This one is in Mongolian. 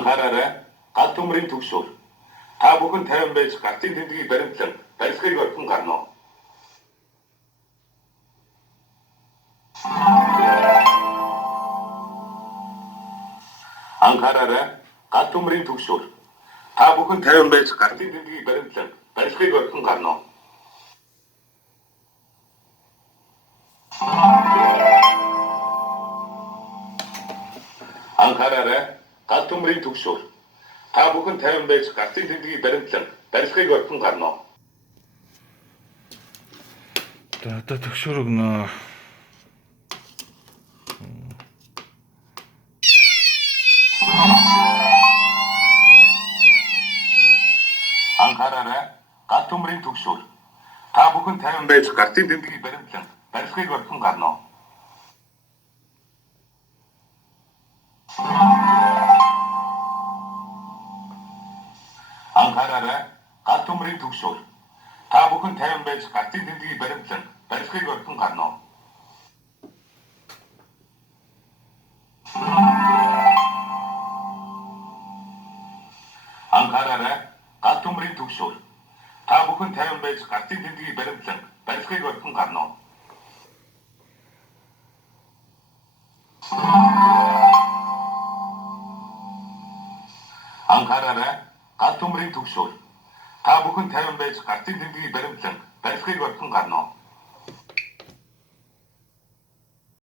Анхаараарай. Гал төмрийн түгшүүр. Та бүхэн тайван байж гартын тэмдгийг баримтлан барилгыг орхин гарна уу? Анхаараарай. Гал төмрийн түгшүүр. Та бүхэн тайван байж гартын тэмдгийг баримтлан барилгыг орхин гарна уу? Анхаараарай. Гал төмрийн түгшүүр. Та бүхэн тайван байж гартын тэмдгийг баримтлан барилгыг орхин гарна уу? Одоо төгшөр өгнө. Анхаараарай. Гал төмрийн түгшүүр. Та бүхэн тайван байж гартын тэмдгийг баримтлан барилгыг орхин гарна уу? Анхаараарай. Гал төмрийн түгшүүр. Та бүхэн тайван байж гартын тэмдгийг баримтлан барилгыг орхин гарна уу? Анхаараарай. Гал төмрийн түгшүүр. Та бүхэн тайван байж гартын тэмдгийг баримтлан барилгыг орхин гарна уу? Анхаараарай. Гал төмрийн түгшүүр. Та бүхэн тайван байж гартын тэмдгийг баримтлан барилгыг орхин гарна уу?